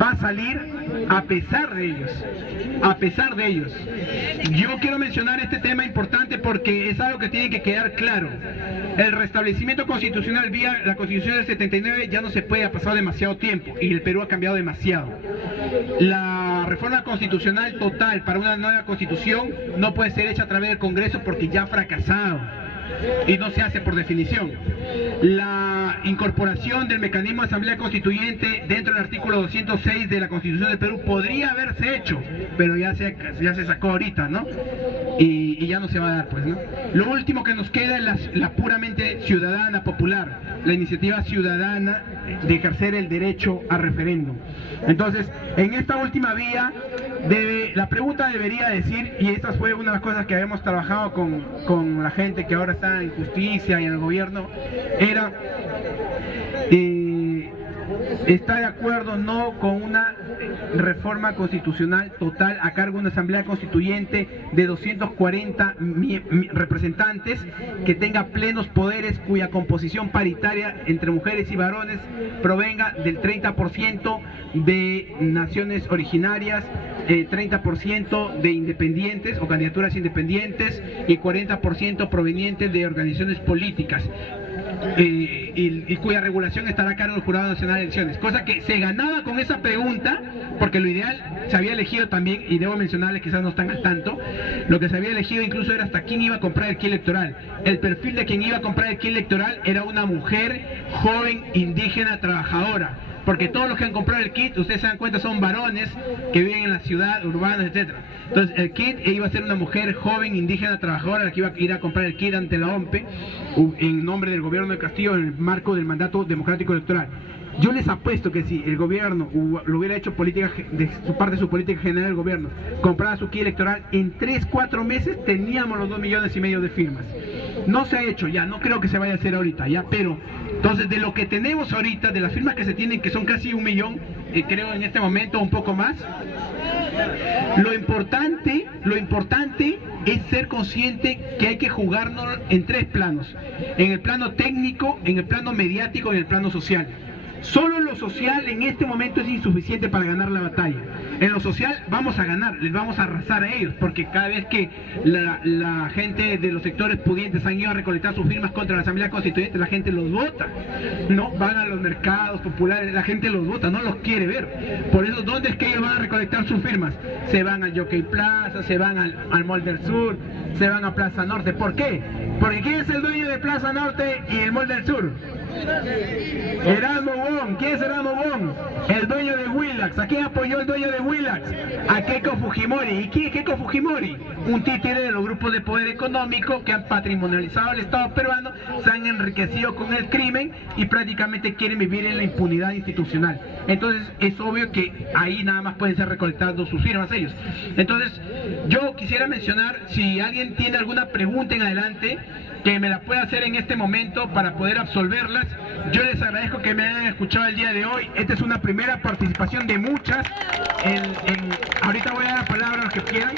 va a salir a pesar de ellos, a pesar de ellos. Yo quiero mencionar este tema importante porque es algo que tiene que quedar claro. El restablecimiento constitucional vía la Constitución del 79 ya no se puede, ha pasado demasiado tiempo y el Perú ha cambiado demasiado. La reforma constitucional total para una nueva constitución no puede ser hecha a través del Congreso porque ya ha fracasado y no se hace por definición. La incorporación del mecanismo de asamblea constituyente dentro del artículo 206 de la Constitución del Perú podría haberse hecho, pero ya se sacó ahorita, ¿no? Y ya no se va a dar, pues, ¿no? Lo último que nos queda es la puramente ciudadana popular, la iniciativa ciudadana de ejercer el derecho a referéndum. Entonces, en esta última vía, la pregunta debería decir, y esta fue una de las cosas que habíamos trabajado con la gente que ahora está en justicia y en el gobierno, era está de acuerdo no con una reforma constitucional total a cargo de una asamblea constituyente de 240 representantes que tenga plenos poderes, cuya composición paritaria entre mujeres y varones provenga del 30% de naciones originarias, 30% de independientes o candidaturas independientes y 40% provenientes de organizaciones políticas. Y cuya regulación estará a cargo del Jurado Nacional de Elecciones, cosa que se ganaba con esa pregunta, porque lo ideal se había elegido también, y debo mencionarles, quizás no están al tanto, lo que se había elegido incluso era hasta quién iba a comprar el kit electoral. El perfil de quien iba a comprar el kit electoral era una mujer joven, indígena, trabajadora, porque todos los que han comprado el kit, ustedes se dan cuenta, son varones que viven en la ciudad, urbanos, etc. Entonces el kit iba a ser una mujer joven, indígena, trabajadora, la que iba a ir a comprar el kit ante la OMPE en nombre del gobierno de Castillo en el marco del mandato democrático electoral. Yo les apuesto que si el gobierno lo hubiera hecho política de su parte de su política general del gobierno, compraba su kit electoral, en 3-4 meses teníamos los 2,5 millones de firmas. No se ha hecho ya, no creo que se vaya a hacer ahorita ya, pero entonces de lo que tenemos ahorita, de las firmas que se tienen, que son casi 1 millón, creo en este momento un poco más, lo importante es ser consciente que hay que jugarnos en 3 planos: en el plano técnico, en el plano mediático y en el plano social. Solo lo social en este momento es insuficiente para ganar la batalla. En lo social vamos a ganar, les vamos a arrasar a ellos, porque cada vez que la gente de los sectores pudientes han ido a recolectar sus firmas contra la Asamblea Constituyente, la gente los vota, no van a los mercados populares, la gente los vota, no los quiere ver. Por eso, ¿dónde es que ellos van a recolectar sus firmas? Se van al Jockey Plaza, se van al Mall del Sur, se van a Plaza Norte. ¿Por qué? Porque ¿quién es el dueño de Plaza Norte y el Mall del Sur? Erasmo Wong. ¿Quién es Erasmo Wong? El dueño de Willax. ¿A quién apoyó el dueño de Willax? A Keiko Fujimori. ¿Y quién es Keiko Fujimori? Un títere de los grupos de poder económico que han patrimonializado al Estado peruano, se han enriquecido con el crimen y prácticamente quieren vivir en la impunidad institucional. Entonces es obvio que ahí nada más pueden ser recolectando sus firmas ellos. Entonces yo quisiera mencionar, si alguien tiene alguna pregunta en adelante, que me la pueda hacer en este momento para poder absolverlas. Yo les agradezco que me hayan escuchado el día de hoy. Esta es una primera participación de muchas. Ahorita voy a dar la palabra a los que quieran.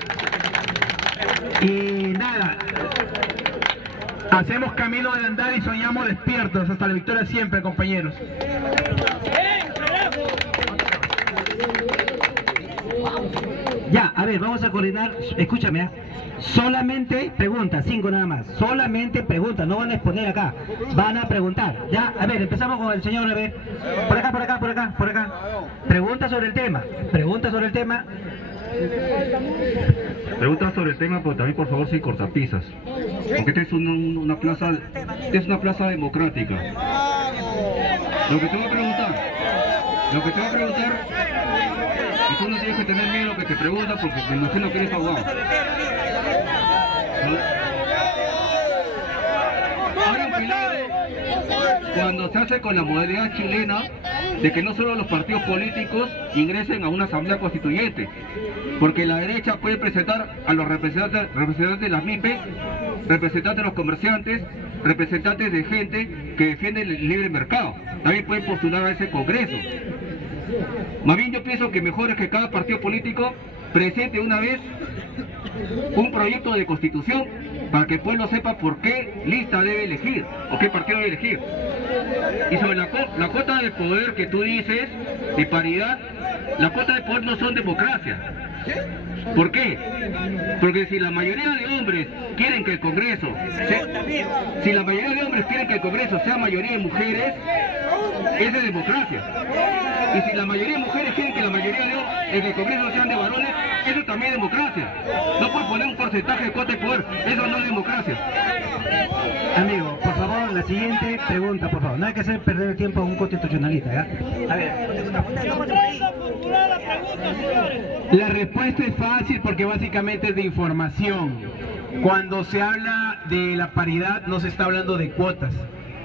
Y nada, hacemos camino de andar y soñamos despiertos. Hasta la victoria siempre, compañeros. Ya, a ver, vamos a coordinar. Escúchame, ¿eh? Solamente preguntas, 5 nada más. Solamente preguntas, no van a exponer acá. Van a preguntar. Ya, a ver, empezamos con el señor, a ver. Por acá, por acá, por acá, por acá. Preguntas sobre el tema. Preguntas sobre el tema. Preguntas sobre el tema, pero también por favor sin cortapisas. Porque esta es una plaza democrática. Lo que te voy a preguntar, y tú no tienes que tener miedo a lo que te preguntan, porque me imagino que eres abogado. Ahora un pelado, cuando se hace con la modalidad chilena de que no solo los partidos políticos ingresen a una asamblea constituyente, porque la derecha puede presentar a los representantes de las MIPES, representantes de los comerciantes, representantes de gente que defiende el libre mercado, también pueden postular a ese congreso. Más bien yo pienso que mejor es que cada partido político presente una vez un proyecto de constitución para que el pueblo sepa por qué lista debe elegir o qué partido debe elegir. Y sobre la cuota de poder que tú dices, de paridad, las cuotas de poder no son democracia. ¿Por qué? Porque si la mayoría de hombres quieren que el Congreso sea mayoría de mujeres, esa es democracia. Y si la mayoría de mujeres quieren que la mayoría de el Congreso sean de varones, eso también es democracia. No puedes poner un porcentaje de cuota de poder, eso no es democracia. Amigo, por favor, la siguiente pregunta, por favor. No hay que hacer perder el tiempo a un constitucionalista, ¿ya? A ver. La respuesta es fácil porque básicamente es de información. Cuando se habla de la paridad no se está hablando de cuotas,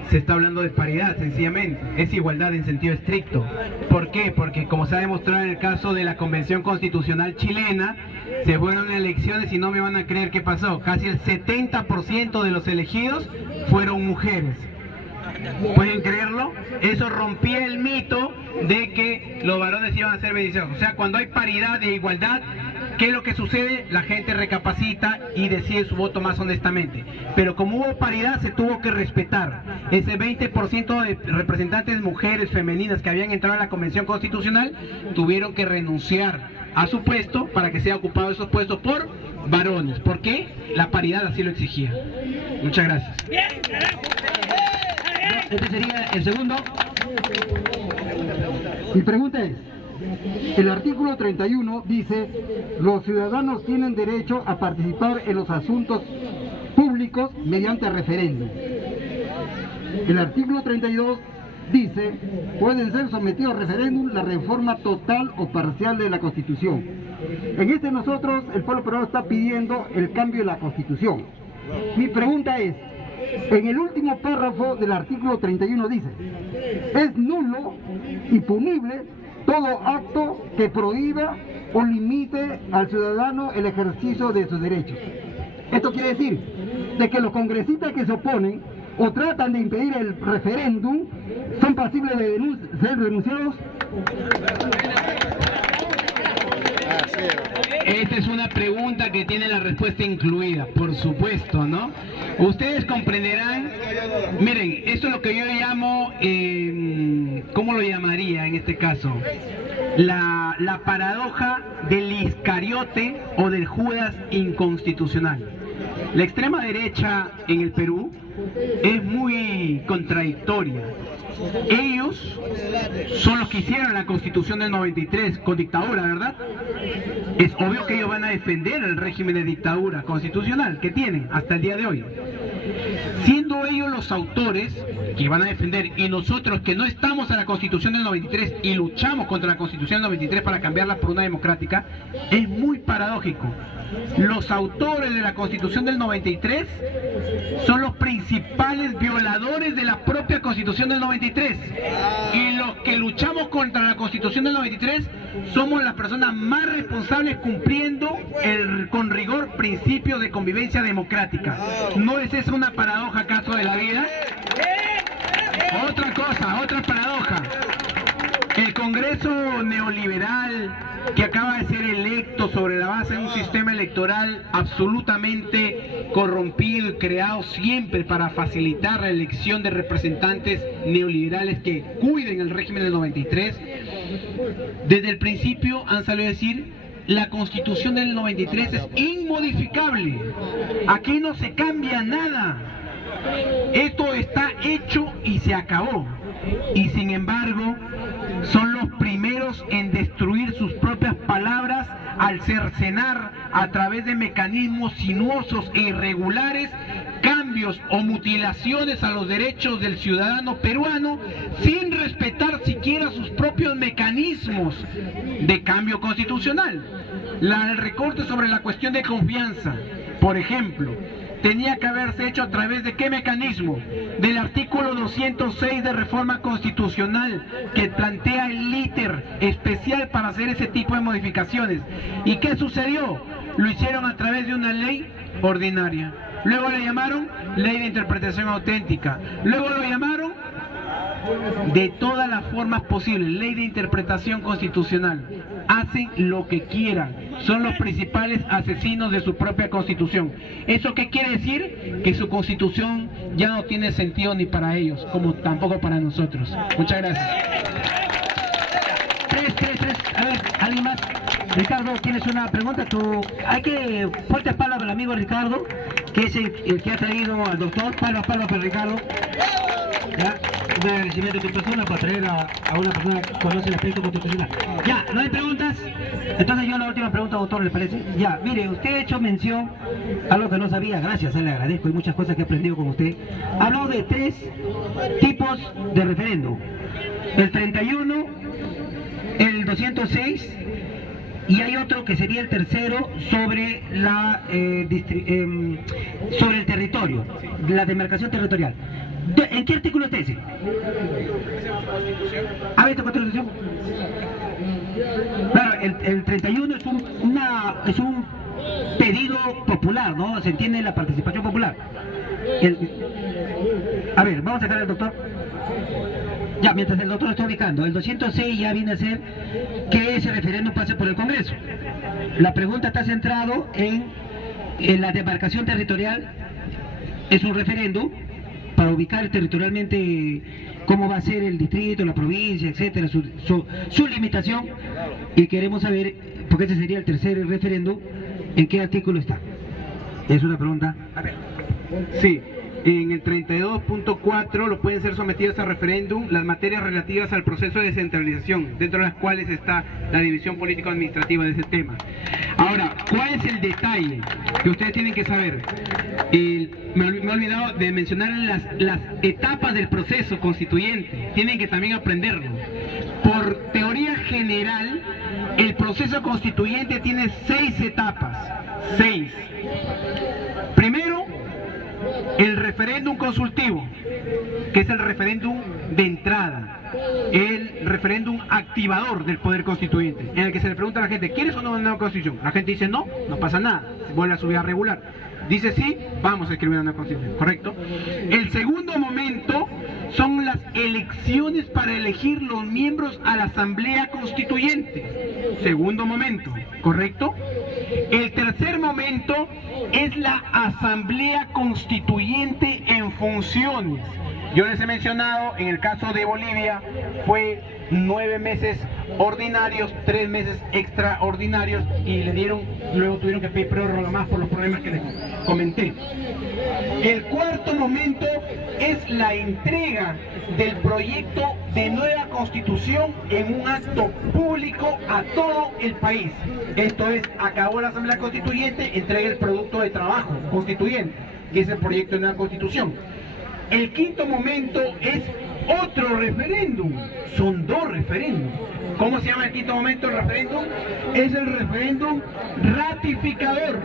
se está hablando de paridad, sencillamente. Es igualdad en sentido estricto. ¿Por qué? Porque como se ha demostrado en el caso de la Convención Constitucional chilena, se fueron a elecciones y no me van a creer qué pasó. Casi el 70% de los elegidos fueron mujeres. ¿Pueden creerlo? eso rompía el mito de que los varones iban a ser beneficiados. O sea, cuando hay paridad e igualdad, ¿qué es lo que sucede? La gente recapacita y decide su voto más honestamente. Pero como hubo paridad, se tuvo que respetar. Ese 20% de representantes mujeres femeninas que habían entrado a la Convención Constitucional tuvieron que renunciar a su puesto para que sea ocupado esos puestos por varones. ¿Por qué? La paridad así lo exigía. Muchas gracias. Bien, carajo. Este sería el segundo. Mi pregunta es, el artículo 31 dice, los ciudadanos tienen derecho a participar en los asuntos públicos mediante referéndum. El artículo 32 dice, pueden ser sometidos a referéndum la reforma total o parcial de la Constitución. En este nosotros, el pueblo peruano está pidiendo el cambio de la Constitución. Mi pregunta es, en el último párrafo del artículo 31 dice, es nulo y punible todo acto que prohíba o limite al ciudadano el ejercicio de sus derechos. Esto quiere decir de que los congresistas que se oponen o tratan de impedir el referéndum son pasibles de ser denunciados. Esta es una pregunta que tiene la respuesta incluida, por supuesto, ¿no? Ustedes comprenderán, miren, esto es lo que yo llamo, ¿cómo lo llamaría en este caso? La paradoja del Iscariote o del Judas inconstitucional. La extrema derecha en el Perú es muy contradictoria. Ellos son los que hicieron la Constitución del 93 con dictadura, ¿verdad? Es obvio que ellos van a defender el régimen de dictadura constitucional que tienen hasta el día de hoy. Siendo ellos los autores que van a defender, y nosotros que no estamos en la Constitución del 93 y luchamos contra la Constitución del 93 para cambiarla por una democrática, es muy paradójico. Los autores de la Constitución del 93 son los principales violadores de la propia Constitución del 93, y los que luchamos contra la Constitución del 93 somos las personas más responsables cumpliendo con rigor principios de convivencia democrática. ¿No es esa una paradoja acaso de la vida? Otra cosa, otra paradoja. El Congreso neoliberal que acaba de ser electo sobre la base de un sistema electoral absolutamente corrompido y creado siempre para facilitar la elección de representantes neoliberales que cuiden el régimen del 93, desde el principio han salido a decir: la Constitución del 93 es inmodificable, aquí no se cambia nada, esto está hecho y se acabó. Y sin embargo, son los primeros en destruir sus propias palabras al cercenar a través de mecanismos sinuosos e irregulares cambios o mutilaciones a los derechos del ciudadano peruano sin respetar siquiera sus propios mecanismos de cambio constitucional. El recorte sobre la cuestión de confianza, por ejemplo, tenía que haberse hecho a través de ¿qué mecanismo? Del artículo 206 de reforma constitucional, que plantea el íter especial para hacer ese tipo de modificaciones. ¿Y qué sucedió? Lo hicieron a través de una ley ordinaria. Luego le llamaron ley de interpretación auténtica. Luego lo llamaron de todas las formas posibles, ley de interpretación constitucional. Hacen lo que quieran, son los principales asesinos de su propia constitución. ¿Eso qué quiere decir? Que su constitución ya no tiene sentido ni para ellos, como tampoco para nosotros. Muchas gracias. Tres. A ver, ¿alguien más? Ricardo, ¿tienes una pregunta? Hay que fuertes palabras al amigo Ricardo, que es el que ha traído al doctor. Palmas para Ricardo. ¿Ya? Un agradecimiento de tu persona para traer a una persona que conoce el aspecto constitucional. Ya, ¿no hay preguntas? Entonces yo la última pregunta, doctor, ¿le parece? Ya, mire, usted ha hecho mención a algo que no sabía, gracias, le agradezco, hay muchas cosas que he aprendido con usted. Ha hablado de 3 tipos de referéndum: el 31, el 206, y hay otro que sería el tercero sobre sobre el territorio, la demarcación territorial. ¿En qué artículo está ese? ¿Ha visto Constitución? Claro, el 31 es un pedido popular, ¿no? Se entiende la participación popular. A ver, vamos a sacar al doctor. Ya, mientras el doctor lo está ubicando, el 206 ya viene a ser que ese referéndum pase por el Congreso. La pregunta está centrado en la demarcación territorial. Es un referéndum para ubicar territorialmente cómo va a ser el distrito, la provincia, etcétera, su limitación, y queremos saber, porque ese sería el tercer referéndum, en qué artículo está. Es una pregunta. A ver. Sí, en el 32.4 lo pueden ser sometidas a referéndum las materias relativas al proceso de descentralización, dentro de las cuales está la división político-administrativa de ese tema. Ahora, ¿cuál es el detalle que ustedes tienen que saber? Me he olvidado de mencionar las etapas del proceso constituyente. Tienen que también aprenderlo. Por teoría general, el proceso constituyente tiene 6 etapas. 6. Primero, el referéndum consultivo, que es el referéndum de entrada, el referéndum activador del poder constituyente, en el que se le pregunta a la gente, ¿quieres o no una nueva constitución? La gente dice no, no pasa nada, se vuelve a su vida regular. Dice sí, vamos a escribir una nueva constitución, ¿correcto? El segundo momento son las elecciones para elegir los miembros a la Asamblea Constituyente. Segundo momento, ¿correcto? El tercer momento es la Asamblea Constituyente en funciones. Yo les he mencionado, en el caso de Bolivia, fue 9 meses ordinarios, 3 meses extraordinarios, y luego tuvieron que pedir prórroga más por los problemas que les comenté. El cuarto momento es la entrega del proyecto de nueva constitución en un acto público a todo el país. Esto es, acabó la Asamblea Constituyente, entrega el producto de trabajo constituyente, que es el proyecto de nueva constitución. El quinto momento es otro referéndum. Son 2 referéndums. ¿Cómo se llama el quinto momento del referéndum? Es el referéndum ratificador,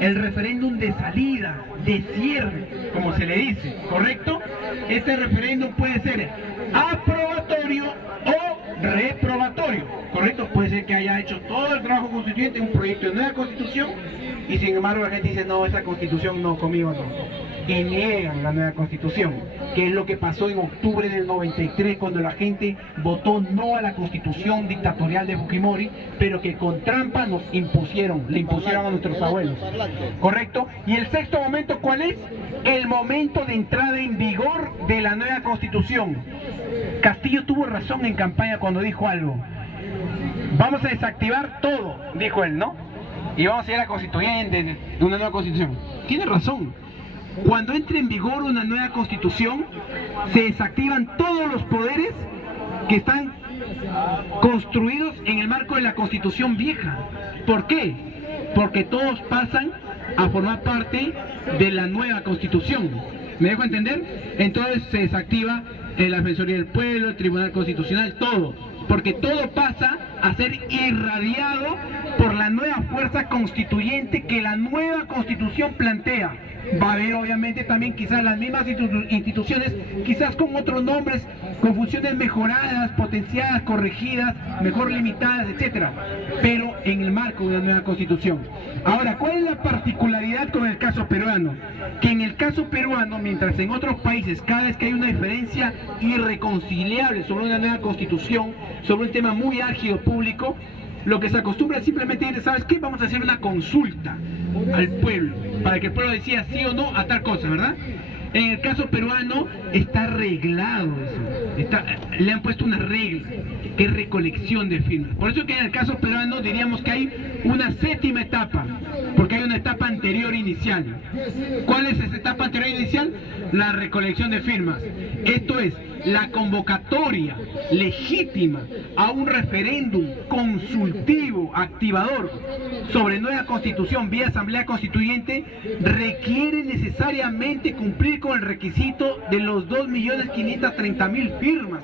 el referéndum de salida, de cierre, como se le dice, ¿correcto? Este referéndum puede ser aprobatorio o reprobatorio, ¿correcto? Puede ser que haya hecho todo el trabajo constituyente, un proyecto de nueva constitución, y sin embargo la gente dice, no, esa constitución no, conmigo no. Y niegan la nueva constitución, que es lo que pasó en octubre del 93, cuando la gente votó no a la constitución dictatorial de Fujimori, pero que con trampa le impusieron a nuestros abuelos, ¿correcto? Y el sexto momento, ¿cuál es? El momento de entrada en vigor de la nueva constitución. Castillo tuvo razón en campaña cuando dijo algo. Vamos a desactivar todo, dijo él, ¿no? Y vamos a ir a la constituyente, de una nueva constitución. Tiene razón. Cuando entre en vigor una nueva constitución, se desactivan todos los poderes que están construidos en el marco de la constitución vieja. ¿Por qué? Porque todos pasan a formar parte de la nueva constitución. ¿Me dejo entender? Entonces se desactiva la Defensoría del Pueblo, el Tribunal Constitucional, todo. Porque todo pasa a ser irradiado por la nueva fuerza constituyente que la nueva constitución plantea. Va a haber obviamente también quizás las mismas instituciones, quizás con otros nombres, con funciones mejoradas, potenciadas, corregidas, mejor limitadas, etcétera, pero en el marco de una nueva constitución. Ahora, ¿cuál es la particularidad con el caso peruano? Que en el caso peruano, mientras en otros países cada vez que hay una diferencia irreconciliable sobre una nueva constitución, sobre un tema muy álgido público, lo que se acostumbra es simplemente decir, ¿sabes qué? Vamos a hacer una consulta al pueblo, para que el pueblo decida sí o no a tal cosa, ¿verdad? En el caso peruano está arreglado eso, le han puesto una regla, que es recolección de firmas. Por eso que en el caso peruano diríamos que hay una 7ª etapa, porque hay una etapa anterior inicial. ¿Cuál es esa etapa anterior inicial? La recolección de firmas. Esto es la convocatoria legítima a un referéndum consultivo, activador, sobre nueva constitución vía asamblea constituyente, requiere necesariamente cumplir con el requisito de los 2.530.000 firmas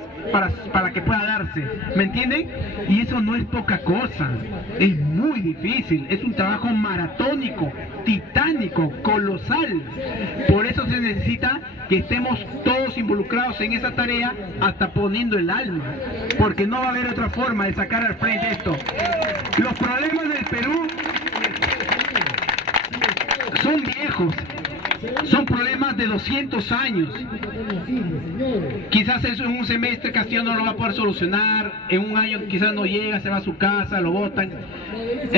para que pueda darse, ¿me entienden? Y eso no es poca cosa, es muy difícil, es un trabajo maratónico, titánico, colosal. Por eso se necesita que estemos todos involucrados en esa tarea, hasta poniendo el alma, porque no va a haber otra forma de sacar al frente esto. Los problemas del Perú son viejos, son problemas de 200 años. Quizás eso en un semestre Castillo no lo va a poder solucionar, en un año quizás no llega, se va a su casa, lo botan.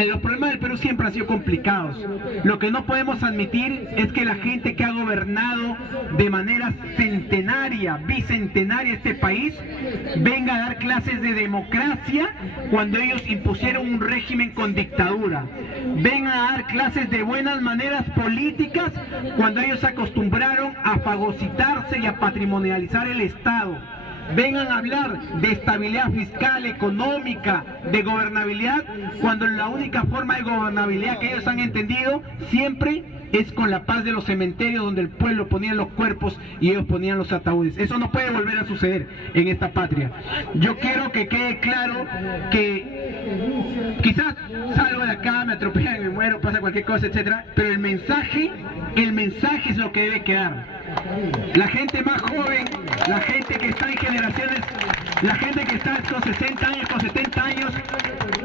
Los problemas del Perú siempre han sido complicados. Lo que no podemos admitir es que la gente que ha gobernado de manera centenaria, bicentenaria este país, venga a dar clases de democracia cuando ellos impusieron un régimen con dictadura. Vengan a dar clases de buenas maneras políticas cuando ellos se acostumbraron a fagocitarse y a patrimonializar el Estado. Vengan a hablar de estabilidad fiscal, económica, de gobernabilidad, cuando la única forma de gobernabilidad que ellos han entendido siempre es con la paz de los cementerios, donde el pueblo ponía los cuerpos y ellos ponían los ataúdes. Eso no puede volver a suceder en esta patria. Yo quiero que quede claro que quizás salgo de acá, me atropellan, me muero, pasa cualquier cosa, etcétera, pero el mensaje es lo que debe quedar. La gente más joven, la gente que está en generaciones, la gente que está con 60 años, con 70 años,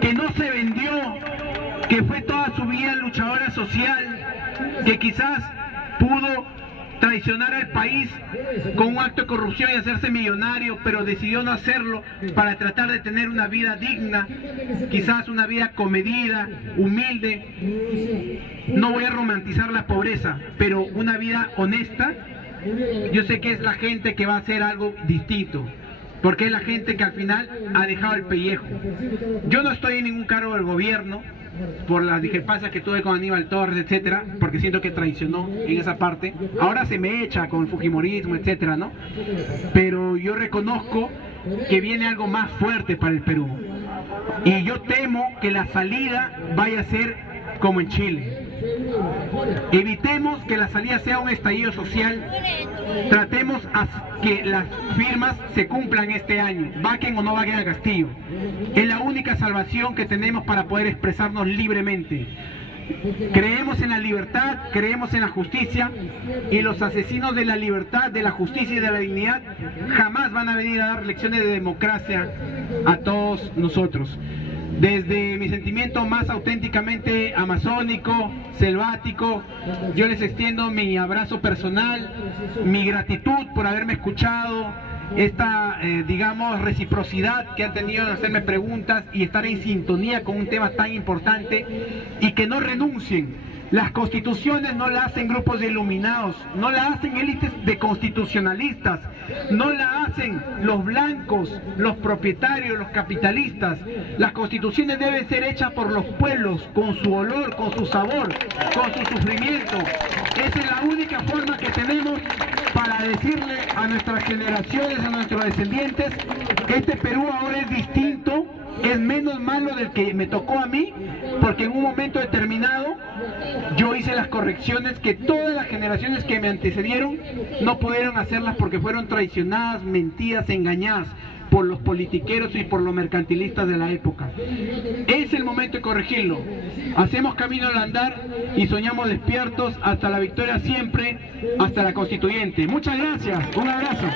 que no se vendió, que fue toda su vida luchadora social, que quizás pudo traicionar al país con un acto de corrupción y hacerse millonario, pero decidió no hacerlo para tratar de tener una vida digna, quizás una vida comedida, humilde. No voy a romantizar la pobreza, pero una vida honesta. Yo sé que es la gente que va a hacer algo distinto, porque es la gente que al final ha dejado el pellejo. Yo no estoy en ningún cargo del gobierno por las discrepancias que tuve con Aníbal Torres, etcétera, porque siento que traicionó en esa parte. Ahora se me echa con el fujimorismo, etcétera, ¿no? Pero yo reconozco que viene algo más fuerte para el Perú, y yo temo que la salida vaya a ser como en Chile. Evitemos que la salida sea un estallido social. Tratemos que las firmas se cumplan este año, vaquen o no vaquen a Castillo. Es la única salvación que tenemos para poder expresarnos libremente. Creemos en la libertad, creemos en la justicia, y los asesinos de la libertad, de la justicia y de la dignidad jamás van a venir a dar lecciones de democracia a todos nosotros. Desde mi sentimiento más auténticamente amazónico, selvático, yo les extiendo mi abrazo personal, mi gratitud por haberme escuchado, esta, digamos, reciprocidad que han tenido en hacerme preguntas y estar en sintonía con un tema tan importante, y que no renuncien. Las constituciones no la hacen grupos de iluminados, no la hacen élites de constitucionalistas, no la hacen los blancos, los propietarios, los capitalistas. Las constituciones deben ser hechas por los pueblos, con su olor, con su sabor, con su sufrimiento. Esa es la única forma que tenemos para decirle a nuestras generaciones, a nuestros descendientes, que este Perú ahora es distinto, es menos malo del que me tocó a mí, porque en un momento determinado yo hice las correcciones que todas las generaciones que me antecedieron no pudieron hacerlas, porque fueron traicionadas, mentidas, engañadas por los politiqueros y por los mercantilistas de la época. Es el momento de corregirlo. Hacemos camino al andar y soñamos despiertos hasta la victoria siempre, hasta la constituyente. Muchas gracias, un abrazo.